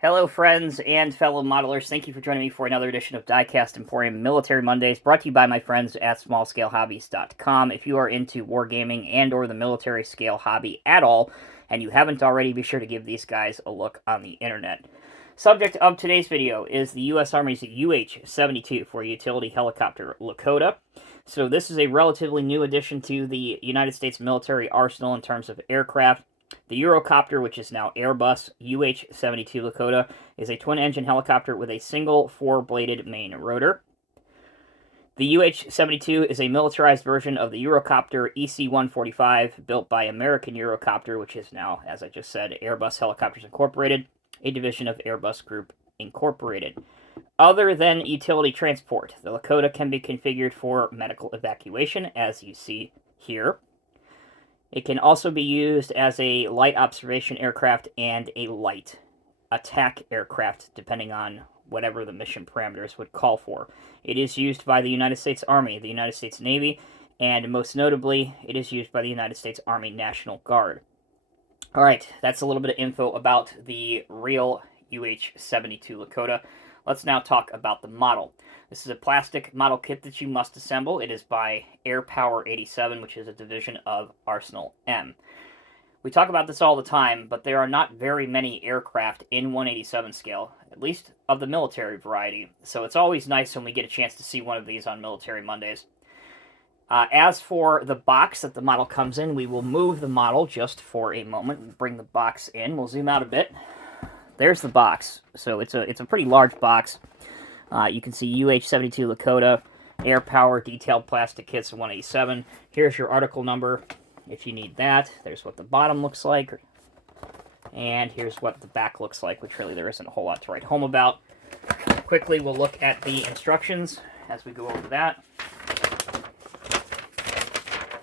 Hello, friends and fellow modelers. Thank you for joining me for another edition of Diecast Emporium Military Mondays, brought to you by my friends at smallscalehobbies.com. If you are into wargaming and or the military scale hobby at all, and you haven't already, be sure to give these guys a look on the internet. Subject of today's video is the U.S. Army's UH-72 for utility helicopter Lakota. So this is a relatively new addition to the United States military arsenal in terms of aircraft. The Eurocopter, which is now Airbus UH-72 Lakota, is a twin-engine helicopter with a single four-bladed main rotor. The UH-72 is a militarized version of the Eurocopter EC-145, built by American Eurocopter, which is now, as I just said, Airbus Helicopters Incorporated, a division of Airbus Group Incorporated. Other than utility transport, the Lakota can be configured for medical evacuation, as you see here. It can also be used as a light observation aircraft and a light attack aircraft, depending on whatever the mission parameters would call for. It is used by the United States Army, the United States Navy, and most notably, it is used by the United States Army National Guard. Alright, that's a little bit of info about the real UH-72 Lakota. Let's now talk about the model. This is a plastic model kit that you must assemble. It is by Airpower87, which is a division of Arsenal M. We talk about this all the time, but there are not very many aircraft in 187 scale, at least of the military variety. So it's always nice when we get a chance to see one of these on Military Mondays. As for the box that the model comes in, we will move the model just for a moment and bring the box in. We'll zoom out a bit. There's the box. So it's a pretty large box. You can see UH-72 Lakota, Airpower, detailed plastic kits of 187. Here's your article number if you need that. There's what the bottom looks like. And here's what the back looks like, which really there isn't a whole lot to write home about. Quickly, we'll look at the instructions as we go over that.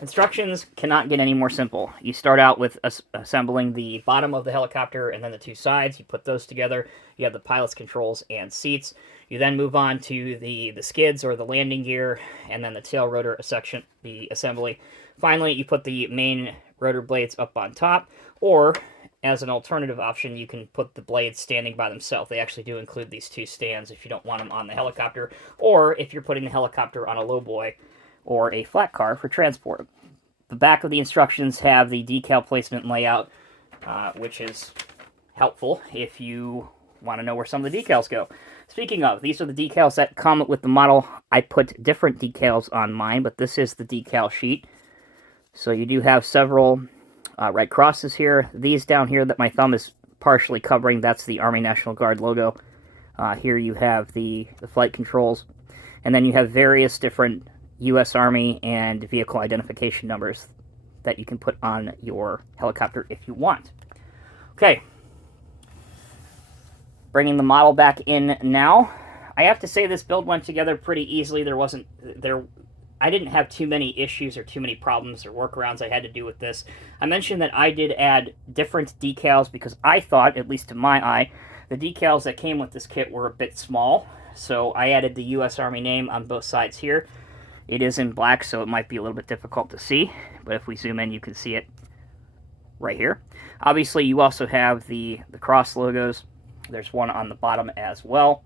Instructions cannot get any more simple. You start out with assembling the bottom of the helicopter and then the two sides. You put those together. You have the pilot's controls and seats. You then move on to the skids or the landing gear and then the tail rotor section, the assembly. Finally, you put the main rotor blades up on top, or as an alternative option, you can put the blades standing by themselves. They actually do include these two stands if you don't want them on the helicopter, or if you're putting the helicopter on a lowboy or a flat car for transport. The back of the instructions have the decal placement and layout, which is helpful if you want to know where some of the decals go. Speaking of, these are the decals that come with the model. I put different decals on mine, but this is the decal sheet. So you do have several red crosses here. These down here that my thumb is partially covering, that's the Army National Guard logo. Here you have the flight controls. And then you have various different U.S. Army and vehicle identification numbers that you can put on your helicopter if you want. Okay. Bringing the model back in now. I have to say this build went together pretty easily. I didn't have too many issues or too many problems or workarounds I had to do with this. I mentioned that I did add different decals because I thought, at least to my eye, the decals that came with this kit were a bit small. So I added the U.S. Army name on both sides here. It is in black, so it might be a little bit difficult to see, but if we zoom in, you can see it right here. Obviously, you also have the cross logos. There's one on the bottom as well.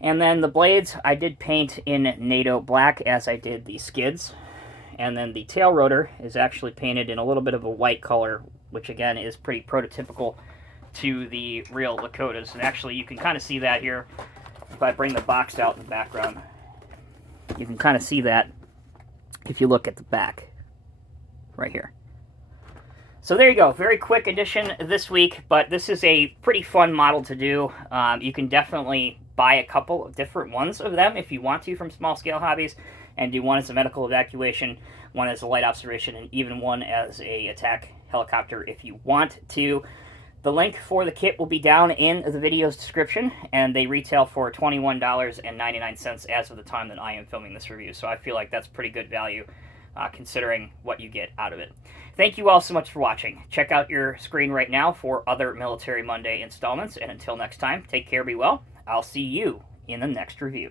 And then the blades, I did paint in NATO black, as I did the skids. And then the tail rotor is actually painted in a little bit of a white color, which again is pretty prototypical to the real Lakotas. And actually, you can kind of see that here if I bring the box out in the background. You can kind of see that if you look at the back right here. So there you go. Very quick edition this week, but this is a pretty fun model to do. You can definitely buy a couple of different ones of them if you want to from Small Scale Hobbies, and do one as a medical evacuation, one as a light observation, and even one as a attack helicopter if you want to. The link for the kit will be down in the video's description, and they retail for $21.99 as of the time that I am filming this review. So I feel like that's pretty good value considering what you get out of it. Thank you all so much for watching. Check out your screen right now for other Military Monday installments, and until next time, take care, be well. I'll see you in the next review.